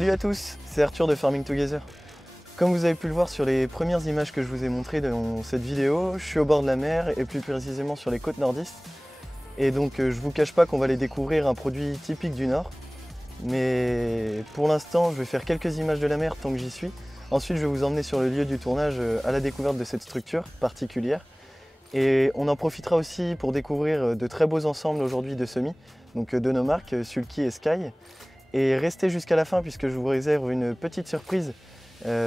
Salut à tous, c'est Arthur de Farming Together. Comme vous avez pu le voir sur les premières images que je vous ai montrées dans cette vidéo, je suis au bord de la mer et plus précisément sur les côtes nordistes. Et donc je vous cache pas qu'on va aller découvrir un produit typique du Nord. Mais pour l'instant, je vais faire quelques images de la mer tant que j'y suis. Ensuite, je vais vous emmener sur le lieu du tournage à la découverte de cette structure particulière. Et on en profitera aussi pour découvrir de très beaux ensembles aujourd'hui de semis, donc de nos marques Sulky et Sky. Et restez jusqu'à la fin puisque je vous réserve une petite surprise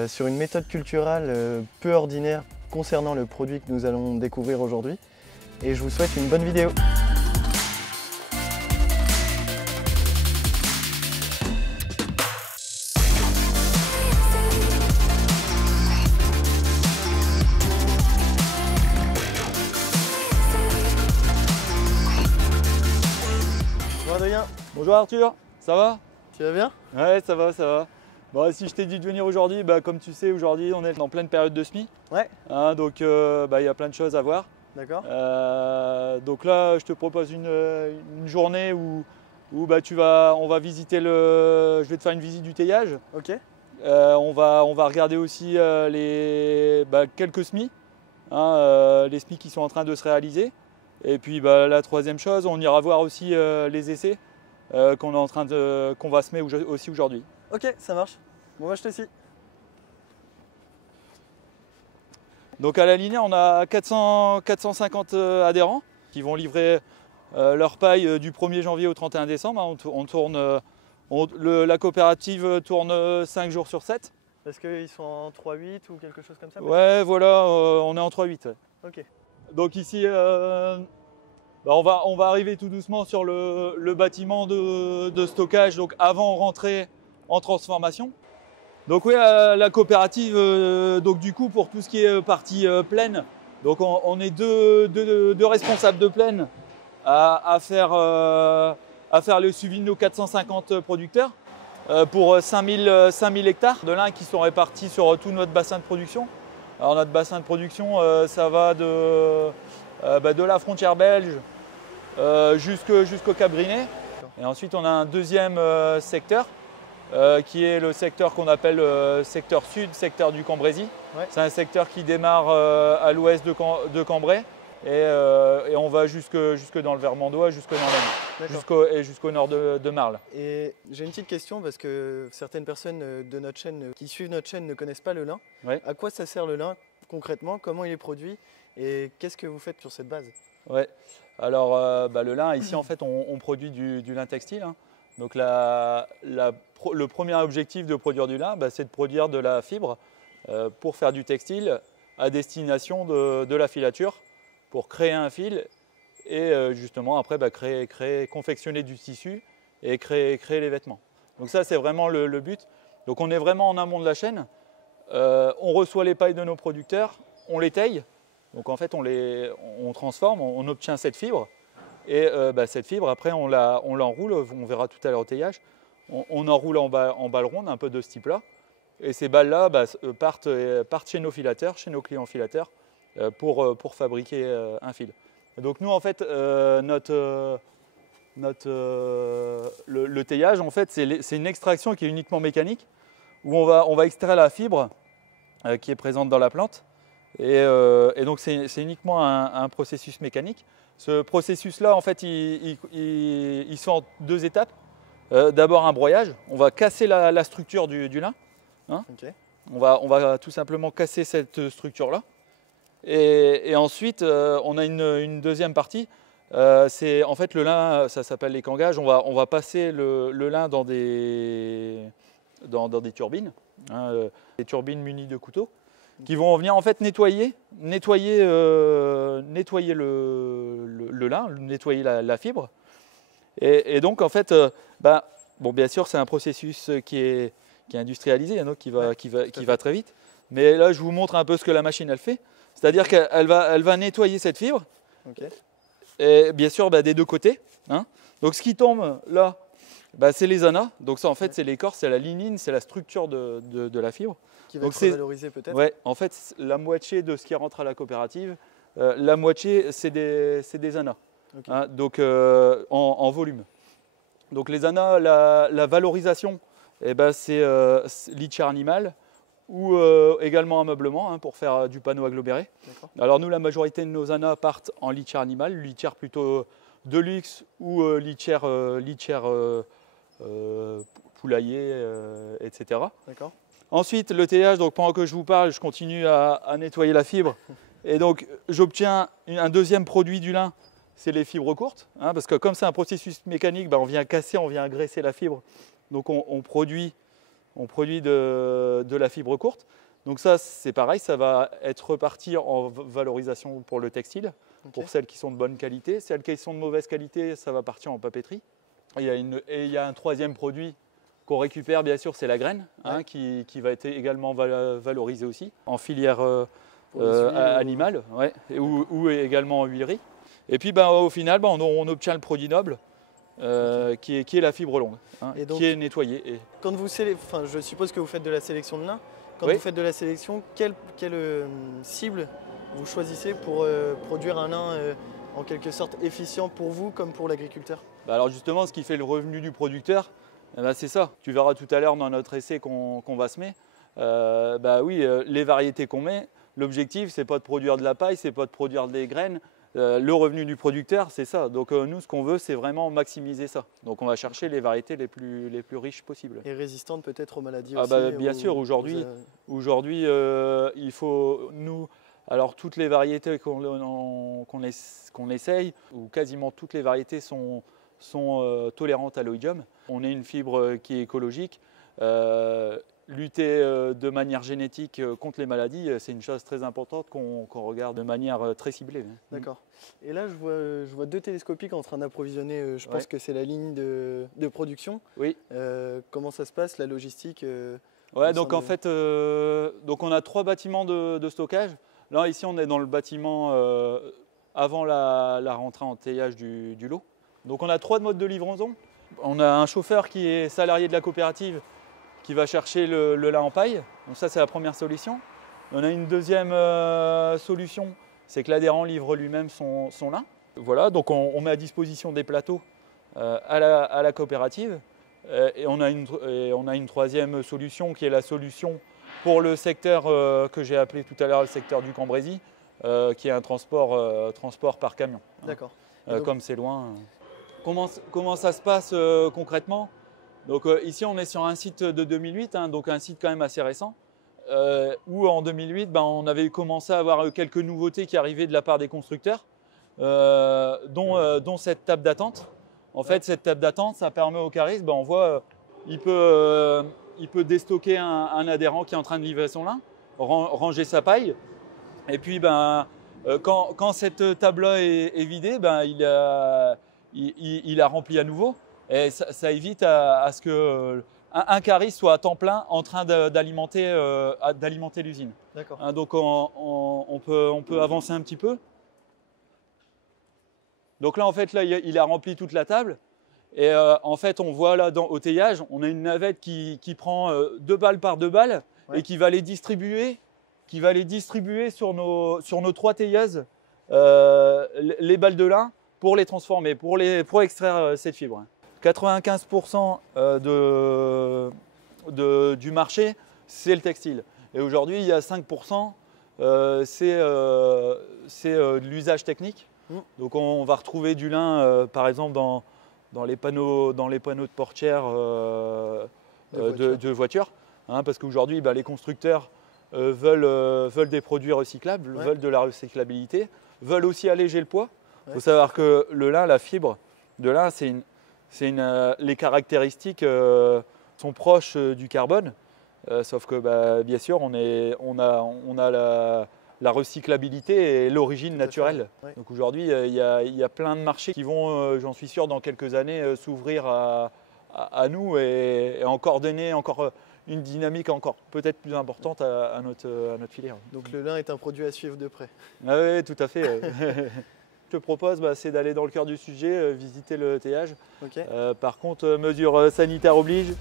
sur une méthode culturale peu ordinaire concernant le produit que nous allons découvrir aujourd'hui. Et je vous souhaite une bonne vidéo. Bonjour Adrien. Bonjour Arthur, ça va? Tu vas bien? Ouais, ça va, ça va. Bon, si je t'ai dit de venir aujourd'hui, comme tu sais, aujourd'hui on est en pleine période de semis. Ouais. Hein, donc il y a plein de choses à voir. D'accord. Donc là, je te propose une journée où on va visiter je vais te faire une visite du teillage. Ok. On va regarder aussi quelques semis, hein, les semis qui sont en train de se réaliser. Et puis la troisième chose, on ira voir aussi les essais qu'on va semer aussi aujourd'hui. Ok, ça marche. Bon, moi je te suis. Donc à la lignée, on a 450 adhérents qui vont livrer leur paille du 1er janvier au 31 décembre. La coopérative tourne 5 jours sur 7. Est-ce qu'ils sont en 3-8 ou quelque chose comme ça? Ouais, voilà, on est en 3-8. Ouais. Ok. Donc ici, on va arriver tout doucement sur le bâtiment de stockage, donc avant rentrer en transformation. Donc oui, la coopérative, donc du coup pour tout ce qui est partie plaine, donc on est deux responsables de plaine à faire le suivi de nos 450 producteurs pour 5000 hectares de lin qui sont répartis sur tout notre bassin de production. Alors notre bassin de production, ça va de la frontière belge jusqu'au Cap Griné. Et ensuite on a un deuxième secteur qui est le secteur qu'on appelle secteur sud, secteur du Cambrésis. Ouais. C'est un secteur qui démarre à l'ouest de Cambrai et on va jusque dans le Vermandois, jusque dans l'Aisne, jusqu'au nord de Marle. Et j'ai une petite question parce que certaines personnes de notre chaîne qui suivent notre chaîne ne connaissent pas le lin. Ouais. À quoi ça sert le lin concrètement? Comment il est produit? Et qu'est-ce que vous faites sur cette base? Ouais. Alors le lin, ici en fait on produit du lin textile. Hein. Donc le premier objectif de produire du lin, c'est de produire de la fibre pour faire du textile à destination de la filature, pour créer un fil et justement après confectionner du tissu et créer les vêtements. Donc ça c'est vraiment le but. Donc on est vraiment en amont de la chaîne. On reçoit les pailles de nos producteurs, on les taille. Donc en fait on transforme, on obtient cette fibre. Et cette fibre, après, on l'enroule, on verra tout à l'heure au teillage, on enroule en balles rondes, un peu de ce type-là. Et ces balles-là partent chez nos filateurs, chez nos clients filateurs, pour fabriquer un fil. Et donc nous, en fait, le teillage, en fait, c'est une extraction qui est uniquement mécanique, où on va extraire la fibre qui est présente dans la plante. Et donc c'est uniquement un processus mécanique. Ce processus-là, en fait, il se fait en deux étapes. D'abord un broyage, on va casser la structure du lin. Hein. Okay. On va tout simplement casser cette structure-là. Et ensuite, on a une deuxième partie. C'est en fait le lin, ça s'appelle les cangages. On va passer le lin dans des turbines, hein, des turbines munies de couteaux, qui vont venir en fait nettoyer le lin, nettoyer la fibre. Et donc en fait, bien sûr c'est un processus qui est industrialisé, hein, donc qui va très vite. Mais là je vous montre un peu ce que la machine elle fait. C'est-à-dire qu'elle va nettoyer cette fibre. Okay. Et bien sûr des deux côtés. Hein. Donc ce qui tombe là, c'est les anas. Donc ça en fait c'est l'écorce, c'est la lignine, c'est la structure de la fibre. Qui va être valorisé peut-être? Ouais, en fait, la moitié de ce qui rentre à la coopérative, la moitié, c'est des anas, okay. Hein, donc en volume. Donc les anas, la valorisation eh ben, c'est lit de chair animale ou également ameublement hein, pour faire du panneau aggloméré. Alors nous, la majorité de nos ANA partent en lit de chair animale, lit de chair plutôt de luxe ou lit de chair poulailler, etc. Ensuite, le teillage, donc pendant que je vous parle, je continue à nettoyer la fibre. Et donc, j'obtiens un deuxième produit du lin, c'est les fibres courtes. Hein, parce que comme c'est un processus mécanique, on vient casser, on vient graisser la fibre. Donc, on produit de la fibre courte. Donc ça, c'est pareil, ça va être reparti en valorisation pour le textile, pour celles qui sont de bonne qualité. Celles qui sont de mauvaise qualité, ça va partir en papeterie. Et il y a un troisième produit qu'on récupère, bien sûr, c'est la graine, hein, qui va être également valorisée aussi, en filière animale, ou également en huilerie. Et puis, au final, on obtient le produit noble, qui est la fibre longue, hein, donc, qui est nettoyée. Quand vous je suppose que vous faites de la sélection de lin. Quand vous faites de la sélection, quelle cible vous choisissez pour produire un lin en quelque sorte efficient pour vous comme pour l'agriculteur? Alors justement, ce qui fait le revenu du producteur, c'est ça. Tu verras tout à l'heure dans notre essai qu'on va semer. Les variétés qu'on met, l'objectif, c'est pas de produire de la paille, c'est pas de produire des graines. Le revenu du producteur, c'est ça. Donc nous, ce qu'on veut, c'est vraiment maximiser ça. Donc on va chercher les variétés les plus riches possibles. Et résistantes peut-être aux maladies aussi. Bien sûr, aujourd'hui, il faut nous... Alors toutes les variétés qu'on essaye, ou quasiment toutes les variétés sont tolérantes à l'oïdium. On est une fibre qui est écologique. Lutter de manière génétique contre les maladies, c'est une chose très importante qu'on regarde de manière très ciblée. D'accord. Et là, je vois deux télescopiques en train d'approvisionner, je pense que c'est la ligne de production. Oui. Comment ça se passe, la logistique donc en fait, on a 3 bâtiments de stockage. Là, ici, on est dans le bâtiment avant la rentrée en teillage du lot. Donc on a 3 modes de livraison. On a un chauffeur qui est salarié de la coopérative qui va chercher le lin en paille. Donc ça, c'est la première solution. On a une deuxième solution, c'est que l'adhérent livre lui-même son lin. Voilà, donc on met à disposition des plateaux à la coopérative. Et on a une troisième solution qui est la solution pour le secteur que j'ai appelé tout à l'heure le secteur du Cambrésis, qui est un transport par camion. D'accord. Comme c'est loin. Comment ça se passe concrètement? Donc ici, on est sur un site de 2008, hein, donc un site quand même assez récent, où en 2008, on avait commencé à avoir quelques nouveautés qui arrivaient de la part des constructeurs, dont cette table d'attente. En fait, cette table d'attente, ça permet au cariste, on voit, il peut déstocker un adhérent qui est en train de livrer son lin, ranger sa paille, et puis quand cette table-là est vidée, il la remplit à nouveau. Et ça évite à ce qu'un cariste soit à temps plein en train d'alimenter l'usine. D'accord. Hein, donc on peut avancer un petit peu. Donc là, en fait, il a rempli toute la table. Et en fait, on voit là au teillage, on a une navette qui prend 2 balles par 2 balles et qui va les distribuer sur nos 3 tailleuses, les balles de lin, pour les transformer, pour extraire cette fibre. 95% du marché, c'est le textile. Et aujourd'hui, il y a 5%, c'est de l'usage technique. Donc on va retrouver du lin, par exemple, dans les panneaux de portière de voitures. Hein, parce qu'aujourd'hui, les constructeurs veulent des produits recyclables, veulent de la recyclabilité, veulent aussi alléger le poids. Il faut savoir que le lin, la fibre de lin, les caractéristiques sont proches du carbone, sauf que bien sûr on a la recyclabilité et l'origine naturelle. Donc aujourd'hui il y a plein de marchés qui vont, j'en suis sûr, dans quelques années s'ouvrir à nous et encore donner une dynamique encore peut-être plus importante à notre filière. Donc le lin est un produit à suivre de près. Ah oui, tout à fait. Je te propose, c'est d'aller dans le cœur du sujet, visiter le teillage. Okay. Par contre, mesures sanitaires oblige,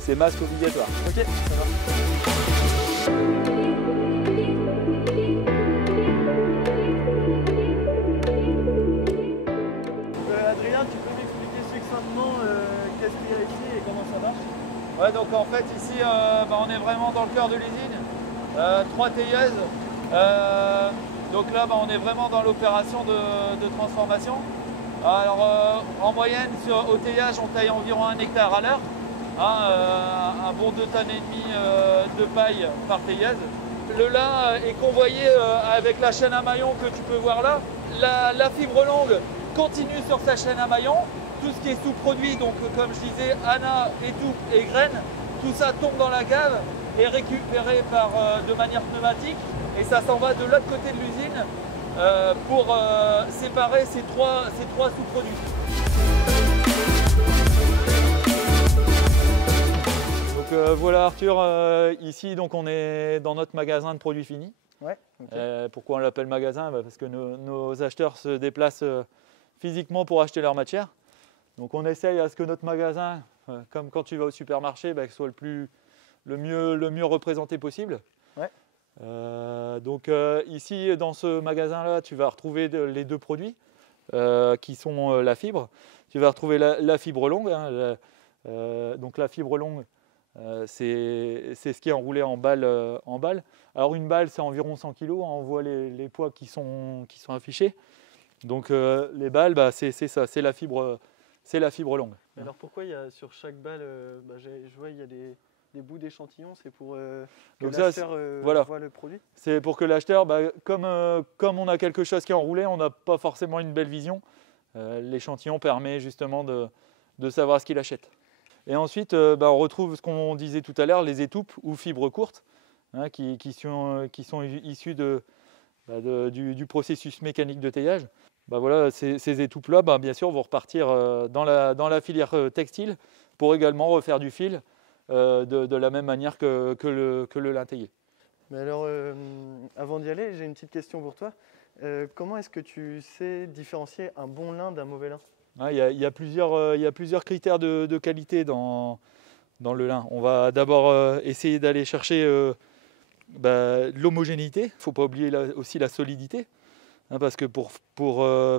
c'est masque obligatoire. Ok, ça va. Adrien, tu peux m'expliquer succinctement qu'est-ce qu'il y a ici et comment ça marche? Ouais, donc en fait ici on est vraiment dans le cœur de l'usine. 3 tailleuses. Donc là on est vraiment dans l'opération de transformation. Alors en moyenne au taillage on taille environ 1 hectare à l'heure. Un bon 2,5 tonnes de paille par tailleuse. Le lin est convoyé avec la chaîne à maillon que tu peux voir là. La fibre longue continue sur sa chaîne à maillon. Tout ce qui est sous-produit, donc comme je disais, ana, étoupe et graines, tout ça tombe dans la cave, est récupéré de manière pneumatique et ça s'en va de l'autre côté de l'usine pour séparer ces trois sous-produits. Donc voilà Arthur, ici donc on est dans notre magasin de produits finis. Ouais, okay. Pourquoi on l'appelle magasin? Parce que nos acheteurs se déplacent physiquement pour acheter leur matière. Donc on essaye à ce que notre magasin, comme quand tu vas au supermarché, soit le mieux représenté possible. Ouais. Donc ici dans ce magasin-là, tu vas retrouver les 2 produits qui sont la fibre. Tu vas retrouver la fibre longue. Donc la fibre longue, c'est ce qui est enroulé en balle. Alors une balle, c'est environ 100 kg. On voit les poids qui sont affichés. Donc les balles, c'est ça, c'est la fibre. C'est la fibre longue. Alors pourquoi il y a sur chaque balle, je vois il y a des bouts d'échantillons, c'est pour que l'acheteur voilà. voit le produit? C'est pour que l'acheteur, comme on a quelque chose qui est enroulé, on n'a pas forcément une belle vision. L'échantillon permet justement de savoir ce qu'il achète. Et ensuite, on retrouve ce qu'on disait tout à l'heure, les étoupes ou fibres courtes, qui sont issues du processus mécanique de taillage. Voilà, ces étoupes-là, bien sûr, vont repartir dans la filière textile pour également refaire du fil de la même manière que le lin taillé. Mais alors, avant d'y aller, j'ai une petite question pour toi. Comment est-ce que tu sais différencier un bon lin d'un mauvais lin? Il y a plusieurs critères de qualité dans le lin. On va d'abord essayer d'aller chercher l'homogénéité. Il ne faut pas oublier aussi la solidité. Parce que pour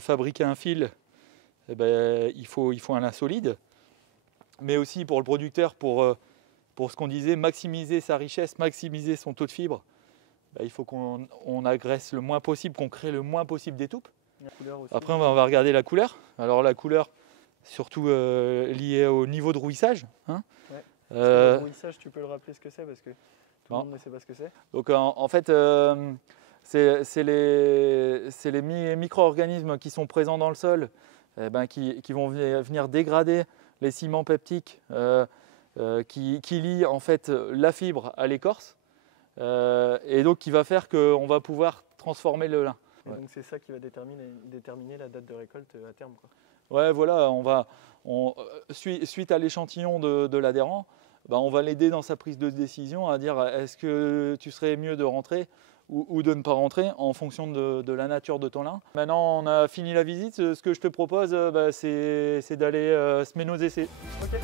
fabriquer un fil, il faut un lin solide, mais aussi pour le producteur, pour ce qu'on disait, maximiser sa richesse, maximiser son taux de fibre, il faut qu'on agresse le moins possible, qu'on crée le moins possible d'étoupes. Après, on va regarder la couleur. Alors la couleur, surtout liée au niveau de rouissage. Ouais. Le rouissage, tu peux le rappeler ce que c'est, parce que tout le monde ne sait pas ce que c'est. Donc en fait, c'est les micro-organismes qui sont présents dans le sol, qui vont venir dégrader les ciments peptiques qui lient en fait la fibre à l'écorce, et donc qui va faire qu'on va pouvoir transformer le lin. Ouais. Donc c'est ça qui va déterminer la date de récolte à terme, quoi. Ouais, voilà, suite à l'échantillon de l'adhérent, on va l'aider dans sa prise de décision à dire est-ce que tu serais mieux de rentrer ou de ne pas rentrer en fonction de la nature de ton lin. Maintenant on a fini la visite, ce que je te propose c'est d'aller semer nos essais. Okay.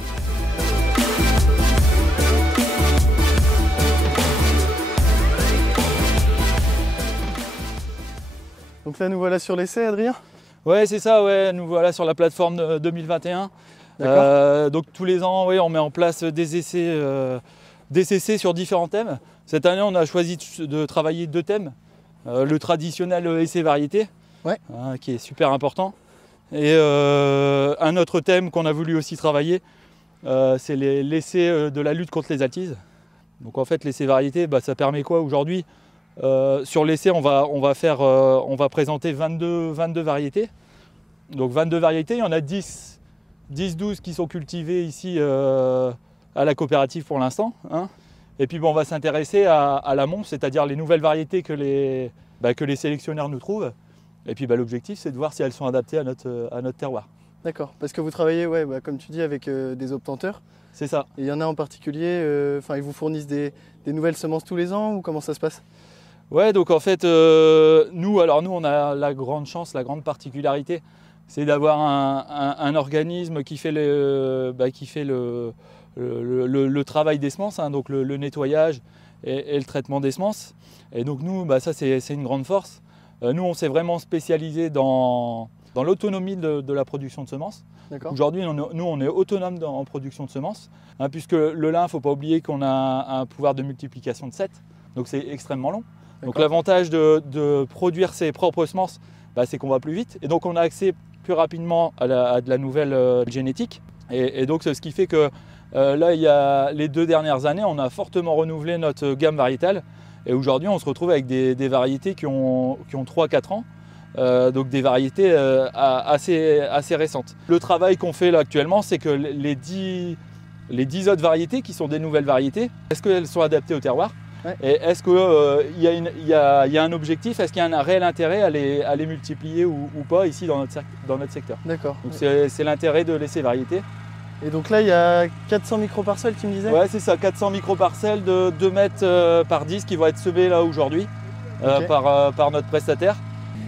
Donc là nous voilà sur l'essai, Adrien? Ouais, c'est ça, ouais, nous voilà sur la plateforme 2021. Donc tous les ans, on met en place des essais sur différents thèmes. Cette année, on a choisi de travailler 2 thèmes. Le traditionnel essai variété, ouais. Qui est super important. Et un autre thème qu'on a voulu aussi travailler, c'est l'essai de la lutte contre les altises. Donc en fait, l'essai variété, ça permet quoi aujourd'hui? Sur l'essai, on va présenter 22 variétés. Donc 22 variétés, il y en a 10-12 qui sont cultivées ici à la coopérative pour l'instant. Et puis on va s'intéresser à l'amont, c'est-à-dire les nouvelles variétés que les sélectionneurs nous trouvent. Et puis l'objectif, c'est de voir si elles sont adaptées à notre terroir. D'accord, parce que vous travaillez, comme tu dis, avec des obtenteurs. C'est ça. Et il y en a en particulier, ils vous fournissent des nouvelles semences tous les ans, ou comment ça se passe? Ouais, donc en fait, nous on a la grande chance, la grande particularité, c'est d'avoir un organisme qui fait le travail des semences, donc le nettoyage et le traitement des semences. Et donc nous, ça c'est une grande force. Nous, on s'est vraiment spécialisé dans dans l'autonomie de la production de semences. Aujourd'hui, nous, on est autonome en production de semences, hein, puisque le lin, il ne faut pas oublier qu'on a un pouvoir de multiplication de 7, donc c'est extrêmement long. Donc l'avantage de produire ses propres semences, c'est qu'on va plus vite, et donc on a accès plus rapidement à de la nouvelle génétique. Et donc c'est ce qui fait que là, il y a les 2 dernières années, on a fortement renouvelé notre gamme variétale. Et aujourd'hui, on se retrouve avec des variétés qui ont 3-4 ans. Donc des variétés assez récentes. Le travail qu'on fait là actuellement, c'est que les 10 autres variétés qui sont des nouvelles variétés, est-ce qu'elles sont adaptées au terroir? Et est-ce qu'il y a un objectif, est-ce qu'il y a un réel intérêt à les multiplier ou pas ici dans notre secteur? D'accord. Donc c'est l'intérêt de laisser variété. Et donc là, il y a 400 microparcelles, tu me disais? Ouais, c'est ça, 400 microparcelles de 2 mètres par 10 qui vont être semées là aujourd'hui par notre prestataire.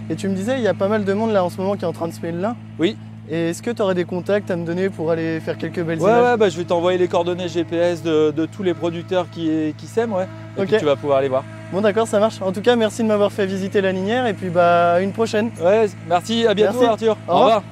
Et tu me disais, il y a pas mal de monde là en ce moment qui est en train de semer le lin. Oui. Et est-ce que tu aurais des contacts à me donner pour aller faire quelques belles images? Ouais, je vais t'envoyer les coordonnées GPS de tous les producteurs qui sèment, et puis tu vas pouvoir aller voir. Bon d'accord, ça marche. En tout cas, merci de m'avoir fait visiter la linière et puis à une prochaine. Ouais, merci, à bientôt Arthur. Au revoir.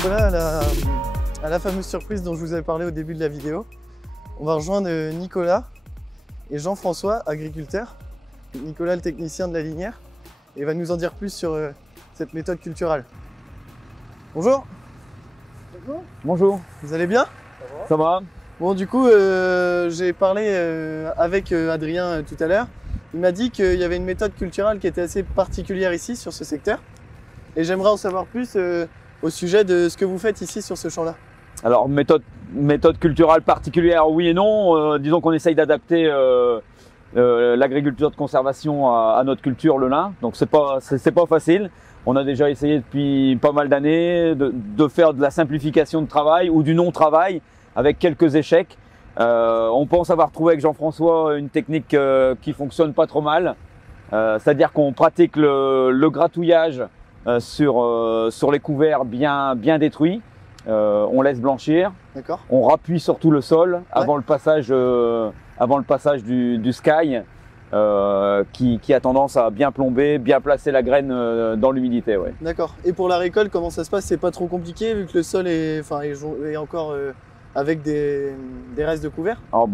Voilà à la fameuse surprise dont je vous avais parlé au début de la vidéo. On va rejoindre Nicolas et Jean-François, agriculteurs. Nicolas, le technicien de la linière, et va nous en dire plus sur cette méthode culturale. Bonjour. Bonjour. Bonjour. Vous allez bien? Ça va. Bon, du coup, j'ai parlé avec Adrien tout à l'heure. Il m'a dit qu'il y avait une méthode culturale qui était assez particulière ici, sur ce secteur. Et j'aimerais en savoir plus au sujet de ce que vous faites ici sur ce champ-là. Alors, méthode culturelle particulière, oui et non. Disons qu'on essaye d'adapter l'agriculture de conservation à notre culture, le lin. Donc, c'est pas facile. On a déjà essayé depuis pas mal d'années de faire de la simplification de travail ou du non-travail avec quelques échecs. On pense avoir trouvé avec Jean-François une technique qui fonctionne pas trop mal. C'est-à-dire qu'on pratique le gratouillage sur les couverts bien détruits. On laisse blanchir. On rappuie sur tout le sol avant le passage du sky qui a tendance à bien plomber, bien placer la graine dans l'humidité. Ouais. D'accord. Et pour la récolte, comment ça se passe? C'est pas trop compliqué vu que le sol est encore avec des restes de couverts? Alors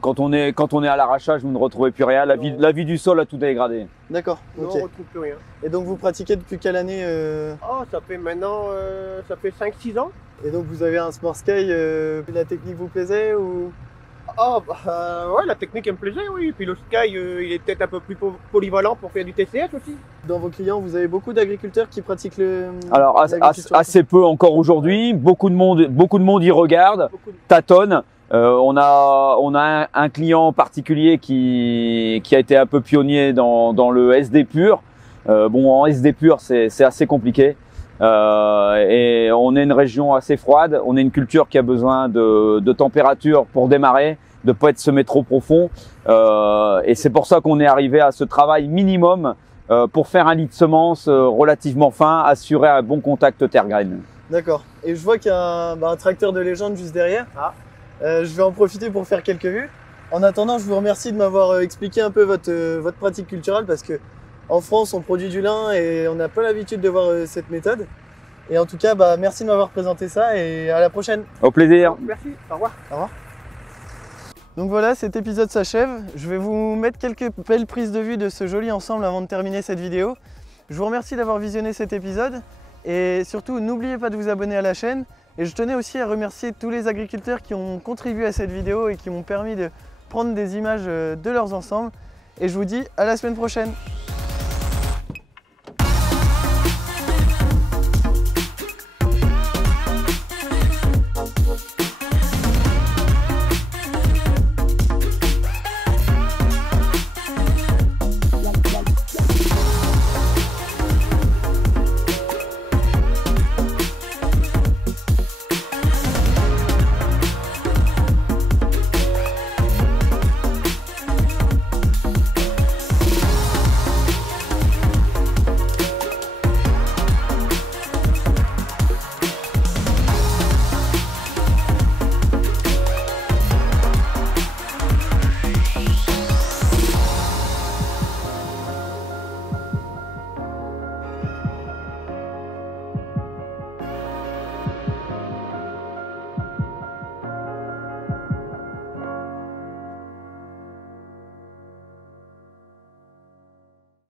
quand on est à l'arrachage, vous ne retrouvez plus rien. La vie du sol a tout dégradé. D'accord. Non, on ne retrouve plus rien. Et donc vous pratiquez depuis quelle année Oh, ça fait maintenant ça fait 5-6 ans. Et donc vous avez un Smart Sky, la technique vous plaisait ou? Oh, ouais, la technique elle me plaisait, oui. Puis le Sky, il est peut-être un peu plus polyvalent pour faire du TCS aussi. Dans vos clients, vous avez beaucoup d'agriculteurs qui pratiquent le... Alors, assez peu encore aujourd'hui. Beaucoup de monde y regarde, tâtonne. On a un client particulier qui a été un peu pionnier dans le SD pur. Bon, en SD pur, c'est assez compliqué. Et on est une région assez froide. On est une culture qui a besoin de température pour démarrer, de pas être semé trop profond. Et c'est pour ça qu'on est arrivé à ce travail minimum pour faire un lit de semences relativement fin, assurer un bon contact terre-graine. D'accord. Et je vois qu'il y a un tracteur de légende juste derrière. Ah. Je vais en profiter pour faire quelques vues. En attendant, je vous remercie de m'avoir expliqué un peu votre pratique culturelle parce que en France, on produit du lin et on n'a pas l'habitude de voir cette méthode. Et en tout cas, merci de m'avoir présenté ça et à la prochaine. Au plaisir. Merci, au revoir. Au revoir. Donc voilà, cet épisode s'achève. Je vais vous mettre quelques belles prises de vue de ce joli ensemble avant de terminer cette vidéo. Je vous remercie d'avoir visionné cet épisode et surtout, n'oubliez pas de vous abonner à la chaîne. Et je tenais aussi à remercier tous les agriculteurs qui ont contribué à cette vidéo et qui m'ont permis de prendre des images de leurs ensembles. Et je vous dis à la semaine prochaine.